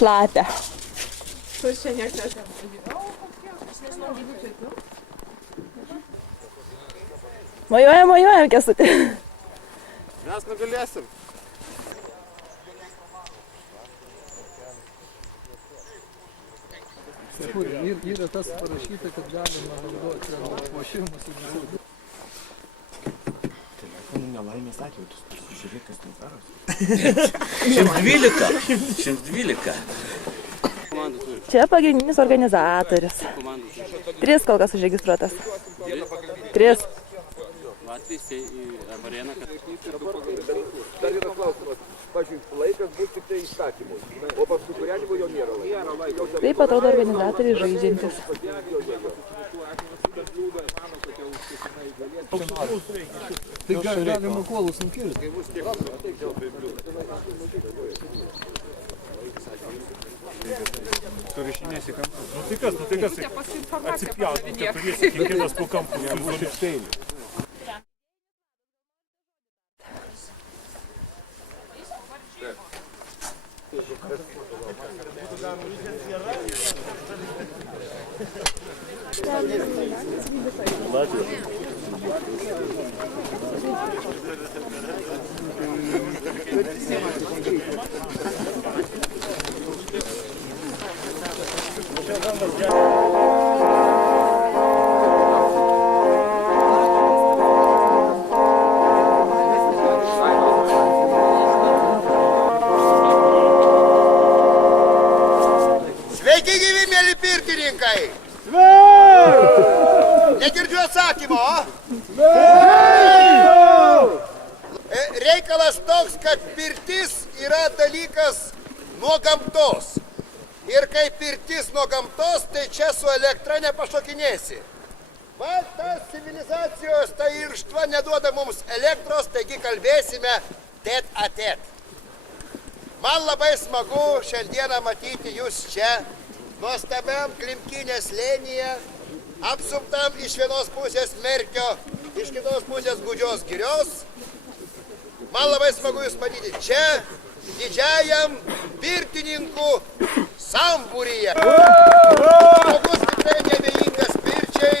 šlapia. Mojuoja, Kęstutį. Mes nugalėsim. Yra tas parašyta, kad galima naudoti mašinas ir visų. Telefonų nelaimės atveju, tu žiūrėk, kas ten darosi. 112. Čia pagrindinis organizatorius. 3 kol kas užregistruotas. 3. Latvijas į areną, kad... Dar vienas klausimas. Pavyzdžiui, laikas bus tik tai įstatymui, o paskui kūrenimo jo nėra laiko. Taip atrodo organizatoriai žaidžiantis. Tai galima kuolus nukirti. Surašinėsi kampus. Nu tai kas atsipjaut, tai turėsi kiekvienas po kampus. Nebus iš teilių. Sveiki gyvi, mėly pirtininkai! Negirdžiu atsakymo. Reikalas toks, kad pirtis yra dalykas nuo gamtos. Ir kai pirtis nuo gamtos, tai čia su elektra nepašokinėsi. Va, tas civilizacijos, ta irštva neduoda mums elektros, taigi kalbėsime tėt a tėt. Man labai smagu šiandieną matyti jūs čia, nuostabiam Klimkinės slėnyje, apsuptam iš vienos pusės Merkio, iš kitos pusės Gūdžios girios. Man labai smagu jūs matyti čia, didžiajam pirtininkų sambūryje. Žmogus tikrai nevėjingas pirčiai,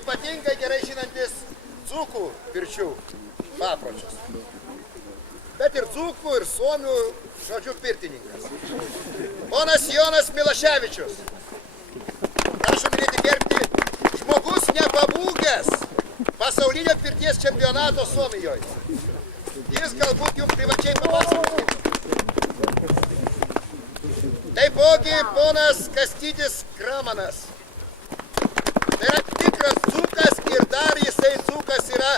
ypatingai gerai žinantis dzūkų pirčių papročius. Bet ir dzūkų, ir suomių, žodžiu, pirtininkas. Ponas Jonas Milaševičius. Prašom minėti gerbti, žmogus nepabūgęs pasaulinio pirties čempionato Suomijoje. Jis galbūt jums privačiai papasakos. Taipogi ponas Kastytis Kramanas. Tai yra tikras dzūkas ir dar jisai dzūkas yra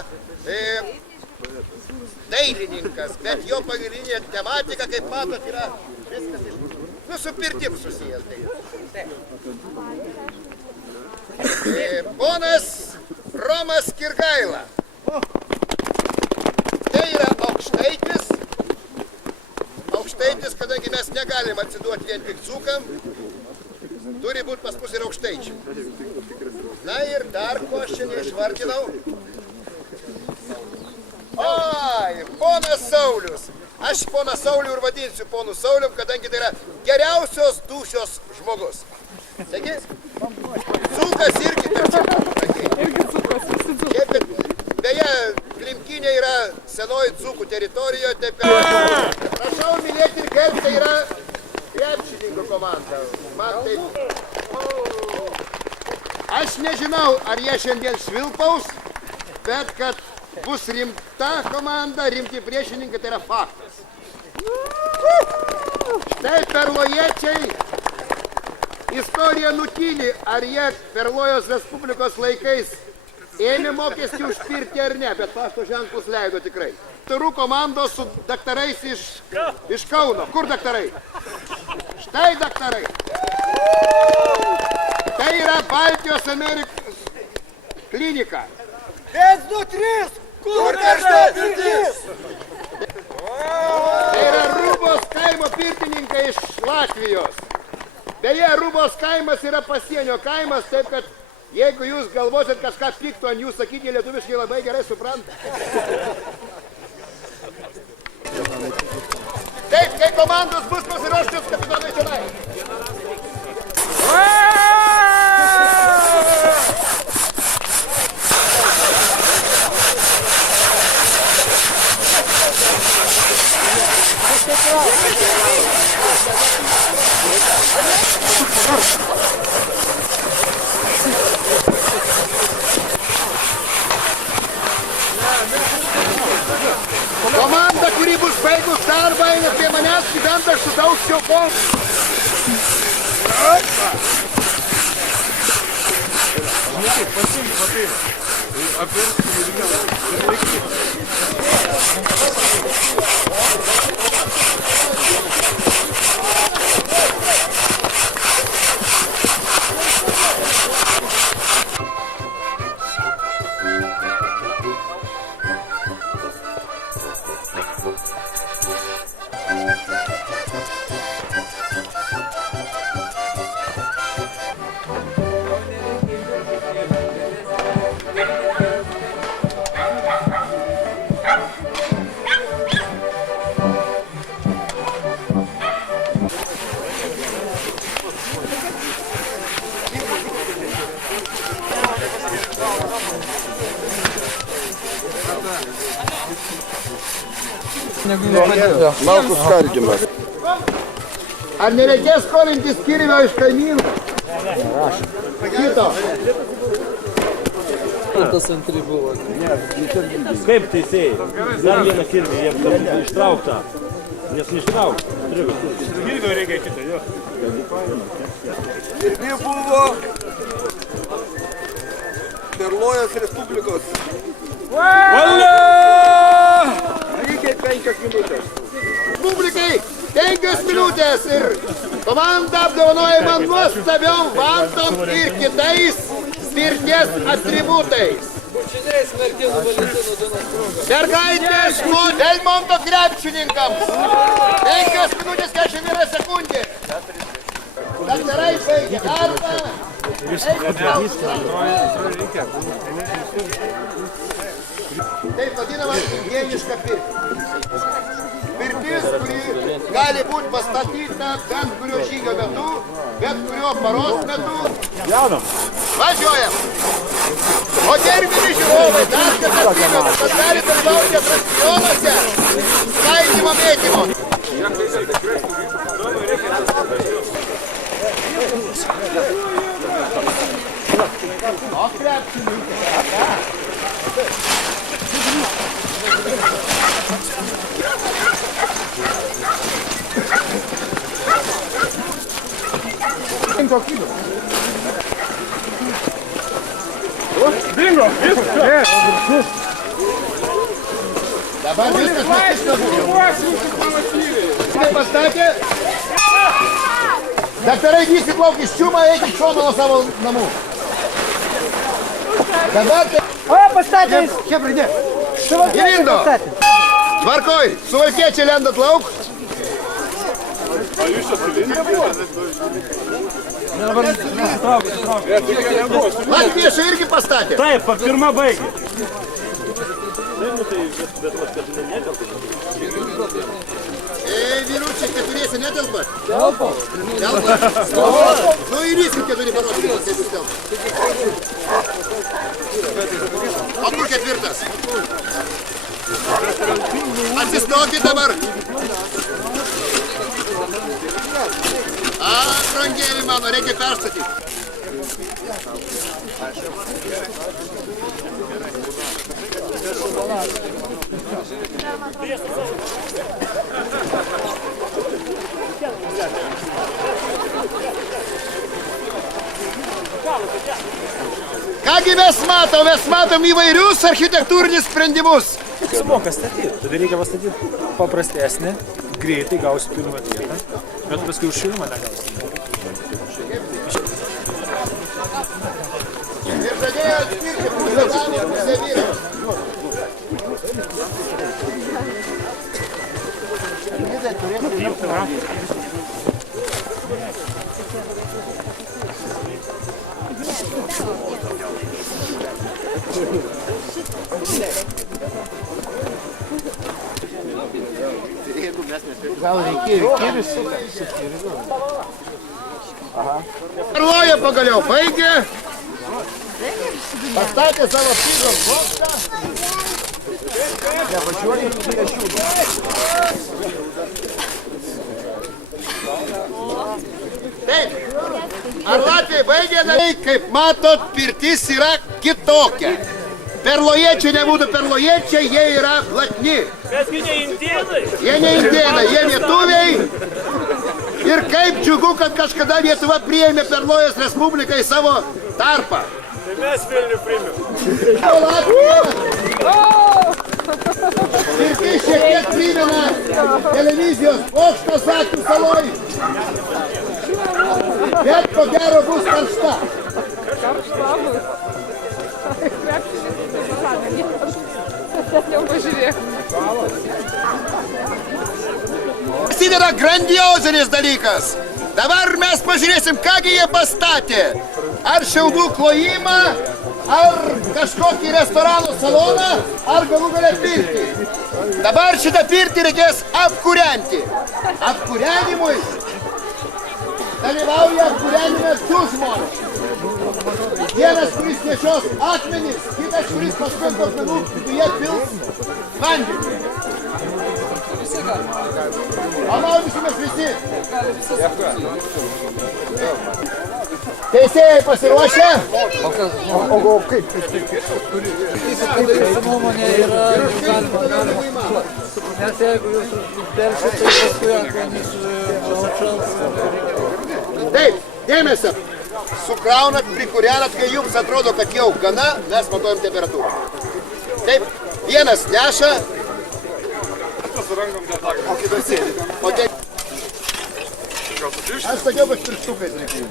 dailininkas, bet jo pagrindinė tematika, kaip matot, yra viskas su pirtim susijęs. Ponas Romas Kirgaila. Tai yra aukštaitis. Aukštaitis, kadangi mes negalim atsiduoti vien tik dzūkam, turi būti pas mus ir aukštaičių. Na ir dar ko aš čia neišvardinau. Ai, ponas Saulius. Aš poną Saulių ir vadinsiu ponu Saulium, kadangi tai yra geriausios dūšios žmogus. Taigi, dzūkas irgi taip. Beje, Klimkinė yra senoji dzūkų teritorijoje, taip kad prašau mylėti ir gerbti, tai yra krepšininkų komanda. Man taip. Aš nežinau, ar jie šiandien švilpaus, bet kad bus rimta komanda, rimti priešininkai, tai yra faktas. Štai perlojiečiai istorija nutyli, ar jie Perlojos Respublikos laikais ėmė mokestį už pirtį ar ne, bet pašto ženklus leido tikrai. Turų komandos su daktarais iš Kauno. Kur daktarai? Štai daktarai. Tai yra Baltijos Amerikos klinika. 1, 2, 3. Kur karšta pirtis? Tai yra Rūbos kaimo pirtininkai iš Latvijos. Beje, Rūbos kaimas yra pasienio kaimas, taip kad jeigu jūs galvosit kažką pikto ant jų sakyti, lietuviškai labai gerai supranta. Taip kai komandos bus pasiruošusios, kapitonai čionai. Komanda, kuri bus baigus darbą, eina prie manęs, bent aš sudaužčiau kontą. Malkus skardymas. Ar nereikės skolintis kirvio iš kaimynų? Kito. Tas antri buvo. Kaip teisėjai? Dar vieną kirvį, jiems kad būtų ištraukta. Nes neištraukta. Kirvio reikia kito, jo. Irgi buvo Perlojos Respublikos. Lygiai 5 minutės. Publikai 5 minutės ir komanda apdovanojama nuostabiom vantom ir kitais pirties atributais. Mergaitės nuo Delmonto krepšininkams. 5 minutės 41 sekundė. Daktarai baigė darbą. Taip vadinama higieniška pirtis. Pirtis, kuri gali būti pastatyta bet kurio žygio metu, bet kurio paros metu. Važiuojam! O gerbimi žiūrovai, dar kartą primenu, kad gali dalyvauti atrakcionuose skaidymo mėtymo. O krepšininkai. Bingo! Dabar viskas kaip pastatė. Daktarai visi plauk iš čiumą, eikit šoną nuo savo namų. Dabar tai... O, pastatė jis. Čia pridė. Įlindo. Tvarkoj, suvalkiečiai lendat lauk. Latvieša irgi pastatė. Taip, pirma baigė. Vyručiai, keturiesi netelpat? Telpa. Nu ir įsim keturi parodymas, jeigu telpa. O kur ketvirtas? Atsistokit dabar. Brangėlį mano, reikia perstatyti. Kągi mes matom įvairius architektūrinius sprendimus. Sumoka statyti, tada reikia pastatyti paprastesnį, greitai gausi pirmą vietą, bet paskui už šilumą negausi. Ir žadėjo atskirti pusę damų, pusę vyrų. Gal reikėjo kirvis su kirviu. Perloja pagaliau baigė. Pastatė savo pygos bokštą. Nevažiuoja prie šiūdų. Taip, Arlatviai baigė, kaip matot, pirtis yra kitokia. Perlojiečiai nebūtų perlojiečiai, jie yra platni. Mesgi ne indėnai. Jie ne indėnai, jie lietuviai. Ir kaip džiugu, kad kažkada Lietuva priėmė Perlojos Respubliką į savo tarpą. Tai mes Vilnių priėmėm. Pirtis šiek tiek primena televizijos bokštą Zakų saloj. Bet ko gero bus karšta. Karšta bus. Jau pažiūrėk. Tai yra grandiozinis dalykas. Dabar mes pažiūrėsim, kągi jie pastatė. Ar šiaudų klojimą, ar kažkokį restoranų saloną, ar galų galia pirtį. Dabar šitą pirtį reikės apkūrenti. Apkūrenimui dalyvauja apkūrenime du žmonės. Vienas, kuris nešios akmenis, kitas, kuris paskui ant akmenų viduje pils vandenį. Pamaudysimės visi. Teisėjai pasiruošę? O kaip? Jūsų nuomonė yra galima. Nes jeigu jūs uždelsit, tai paskui akmenys atšals. Taip, dėmesio. Sukraunat, prikūrenat, kai jums atrodo, kad jau gana, mes matuojam temperatūrą. Taip, vienas neša. O kitas sėdi. Aš sakiau, kad pirštukais reikėjo.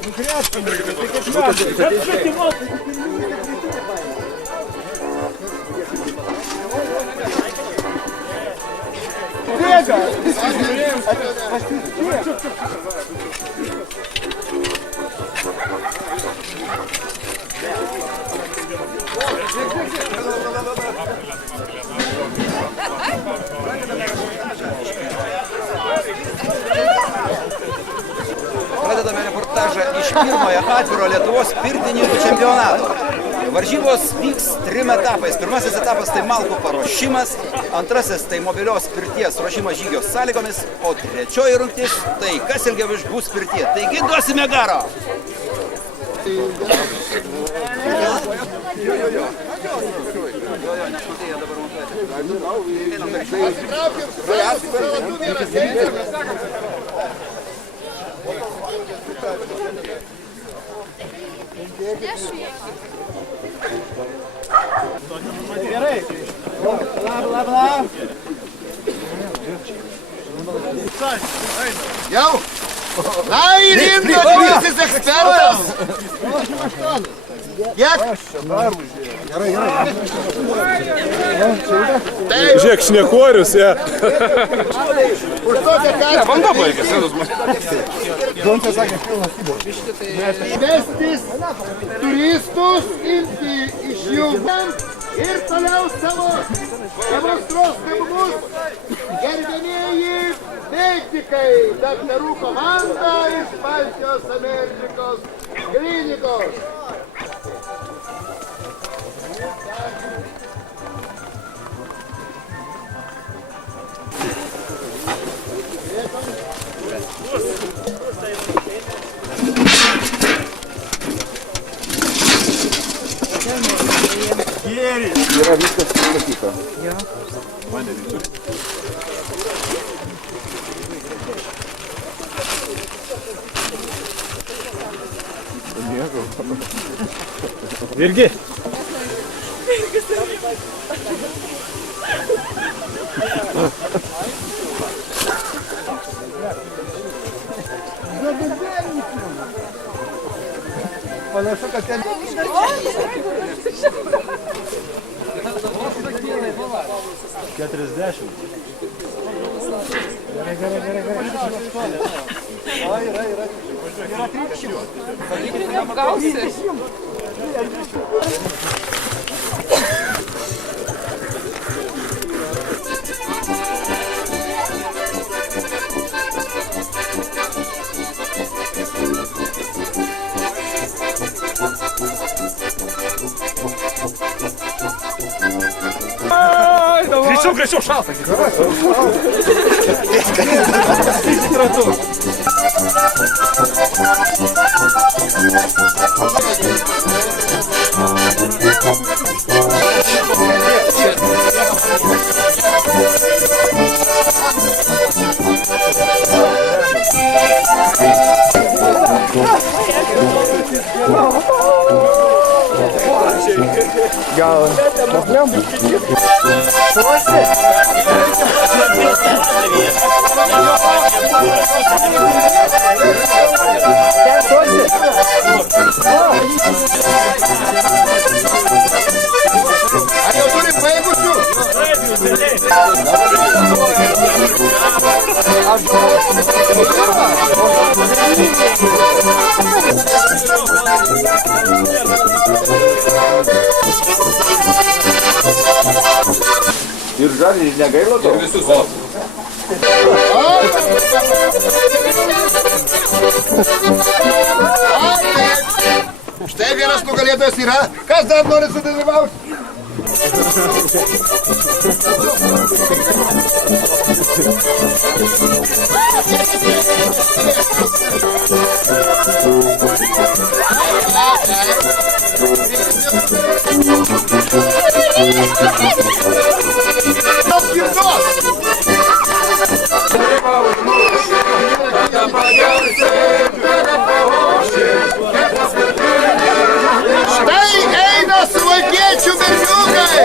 Bėga! Pradedame reportažą iš pirmojo atviro Lietuvos pirtininkų čempionato. Varžybos vyks 3 etapais. Pirmasis etapas tai malkų paruošimas, antrasis tai mobilios pirties ruošimas žygio sąlygomis, o trečioji rungtis tai kas ilgiau išbus pirtyje. Taigi duosime garo! Gerai. Lab. Jau. Na ir indonesis ekspertas. Kiek? Gerai. Žiūrėk, šnekuorius, jie. Už tokią kartą. Vanduo baigėsi. Vestis turistus, imti iš jų ir toliau savo demonstruos stebuklus. Gerbiamieji medikai, daktarų komanda iš Baltijos Amerikos klinikos. Yra viskas susakyta. Jo. Virgi. Panašu, kad ten... 40. Neapgausi. greičiau šalta. Gal, moklėm? Ar jau turi baigusių? Ir žalį negailo to? Ir visus. Štai vienas nugalėtojas yra. Kas dar nori sudalyvauti? Štai eina suvalkiečių berniukai!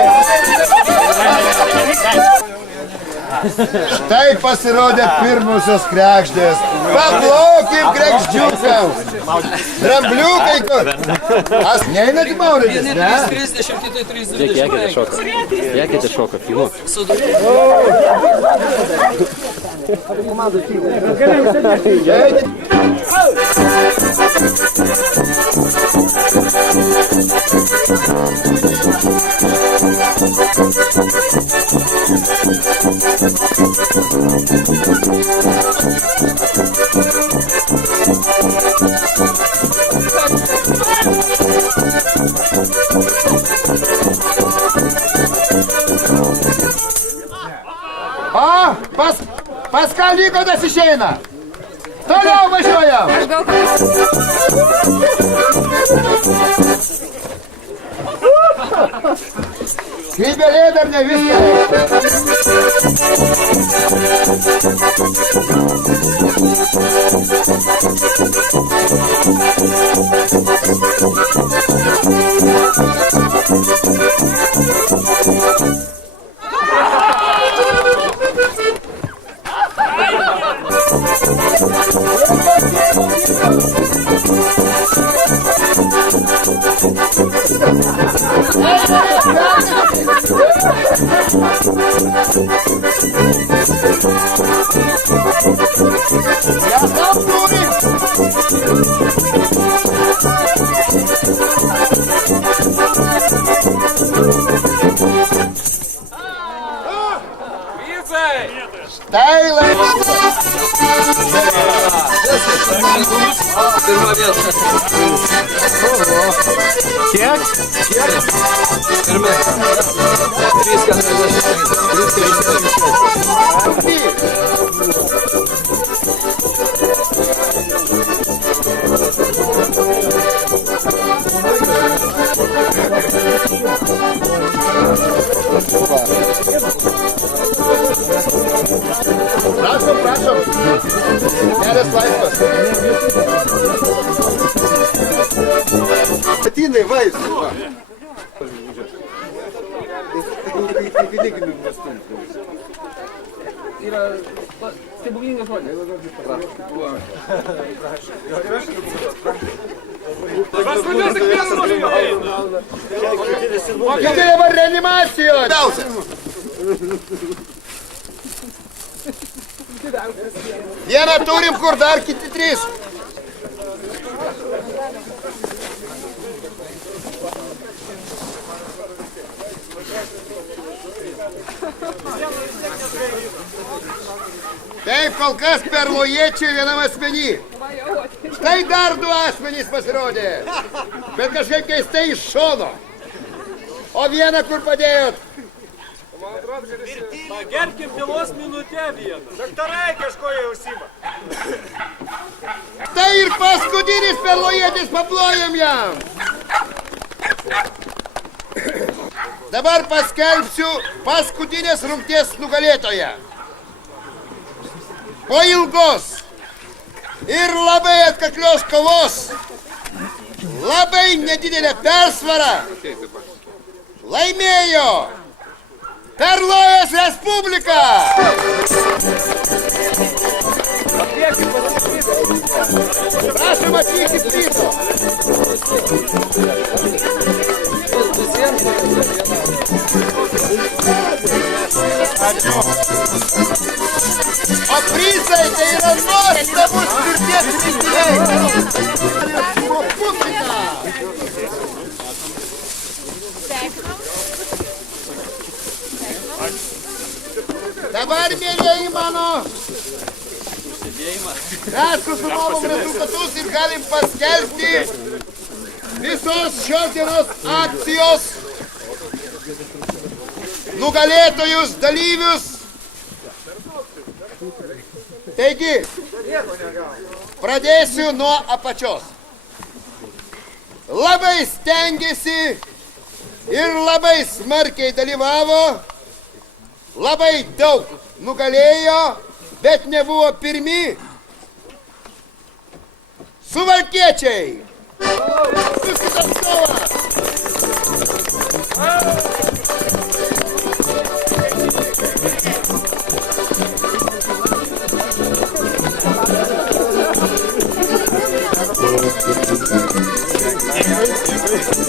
Štai pasirodė pirmusios kregždės. Pablokim kregždžiukams! Drambliukai kur? As neinat į maudytis, ne? 30, kitai 30. Jekite šoką, filmu. O, pas ką Lygodas išeina? Toliau važiuojam! Aš gal Skrybėlė dar ne viską. Štai Pirma vieta. Kiek? Pirma. 3,40. Prašom. Kelias laisvas. Patinai vaistų. Yra stebuklingas žodis. Kiti dabar reanimacijos. Vieną turim, kur dar kiti 3. Taip, kol kas perlojiečiai vienam asmenį. Štai dar 2 asmenys pasirodė. Bet kažkaip keistai iš šono. O vieną kur padėjot? Pagerkim tylos minutę vieną. Daktarai kažko jau užsima. Tai ir paskutinis perlojėtis, paplojam jam. Dabar paskelbsiu paskutinės rungties nugalėtoją. Po ilgos ir labai atkaklios kovos, labai nedidelė persvara, laimėjo Perlojos Respublika! Prašom atvykti plyto. O prizai tai yra nuostabus pirties renginiai. Respublika! Dabar, mėlėjai mano, mes susumovom rezultatus ir galim paskelbti visos šios dienos akcijos nugalėtojus, dalyvius. Taigi, pradėsiu nuo apačios. Labai stengėsi ir labai smarkiai dalyvavo, labai daug nugalėjo, bet nebuvo pirmi. Suvalkiečiai! Susitamsova!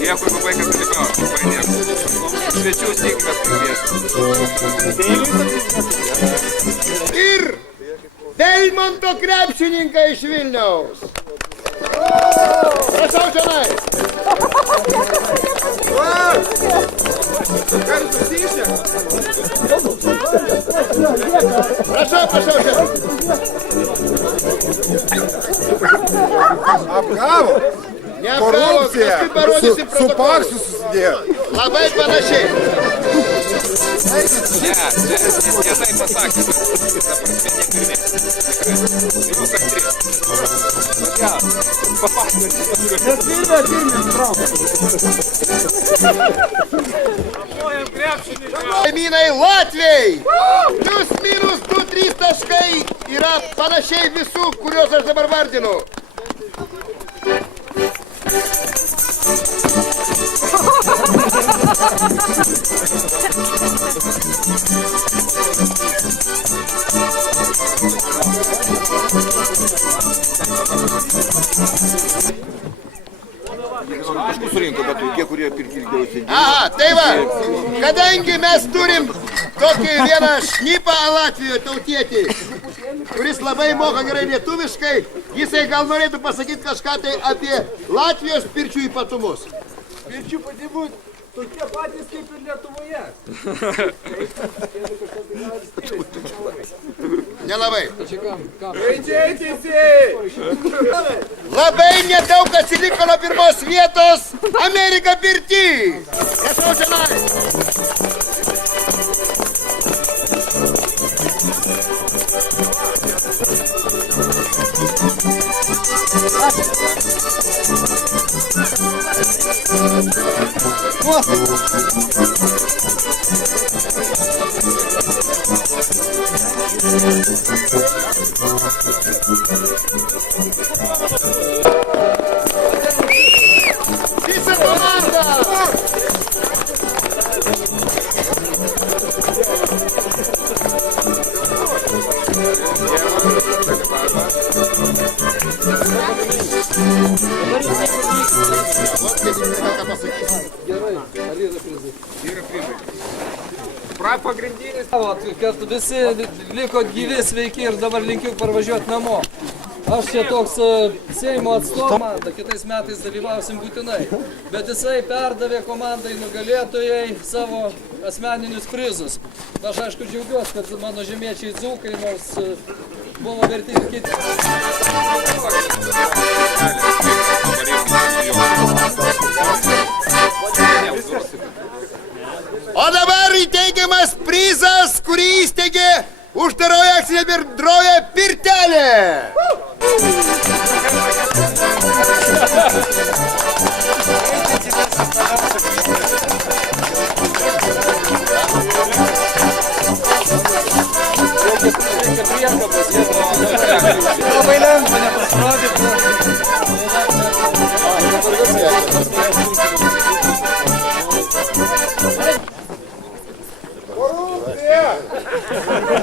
Dėkui labai, kad dalyvavo. Svečius tikimės pakviesti. Ir Belmonto krepšininkai iš Vilniaus. Prašau čionai. Prašau čia. Apgavo. Korupcija. Su Paksu susidėjo. Labai panašiai. Ne, čia taip pasakė. Kaimynai Latviai. Plius minus 2-3 taškai yra panašiai visų, kuriuos aš dabar vardinu. Taškų surinko, bet tie, kurie pirkilgiausiai. Aha, tai va, kadangi mes turim tokį vieną šnipą Latvijoje tautietį, kuris labai moka gerai lietuviškai, jisai gal norėtų pasakyti kažką tai apie Latvijos pirčių ypatumus. Pirčių patybų tokie patys kaip ir Lietuvoje. Nelabai. Žaidžiai teisėjai! Labai nedaug atsiliko nuo pirmos vietos Amerika pirty. Prašau čionai. Visa komanda! Pagrindinis, kad visi liko gyvi, sveiki ir dabar linkiu parvažiuoti namo. Aš čia toks Seimo atstovas, kitais metais dalyvausim būtinai. Bet jisai perdavė komandai nugalėtojai savo asmeninius prizus. Aš aišku džiaugiuosi, kad mano žemiečiai dzūkai nors buvo vertingi kiti. O dabar įteikiamas prizas.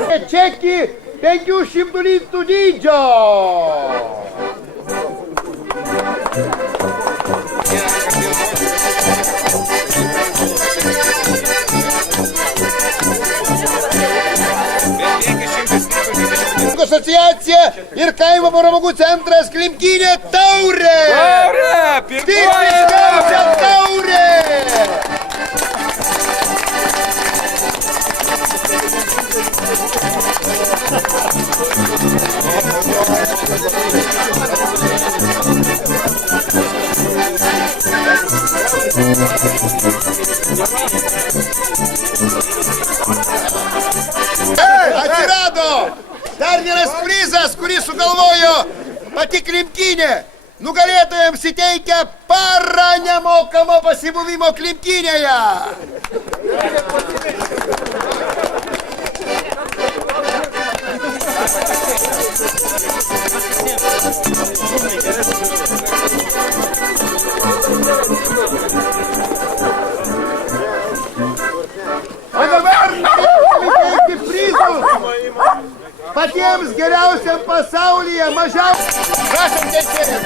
Čekį 500 litrų dydžio. Asociacija ir kaimo pramogų centras Klimkinė taurė. Pirmiausia taurė. Atsirado dar vienas prizas, kurį sugalvojo pati Klimkinė. Nugalėtojams įteikia parą nemokamo pasibuvimo Klimkinėje. O dabar įteikti prizus patiems geriausiam pasaulyje mažiausiam. Prašom teisėjai.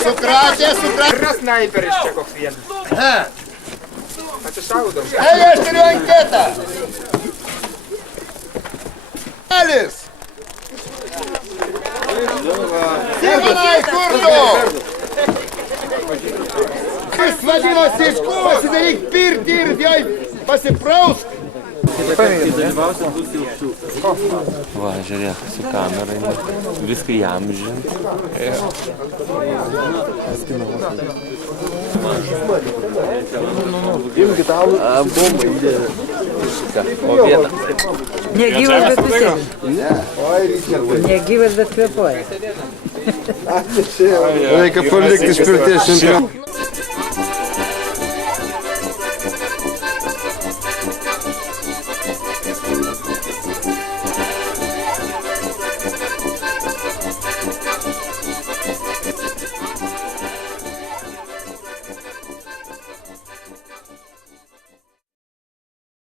Sukratė. Yra snaiperis čia koks vienas. Atsišaudom. Aš turiu anketą. Alis. Simonai, kur tu? Jis vadinosi, pasidaryk pirtį ir joj pasiprausk. Va, žiūrėk, su kamerai, viską jam žint. Negyvas, bet vis tiek. Negyvas, bet kvėpuoja. Reikia palikti iš pirties šiandien.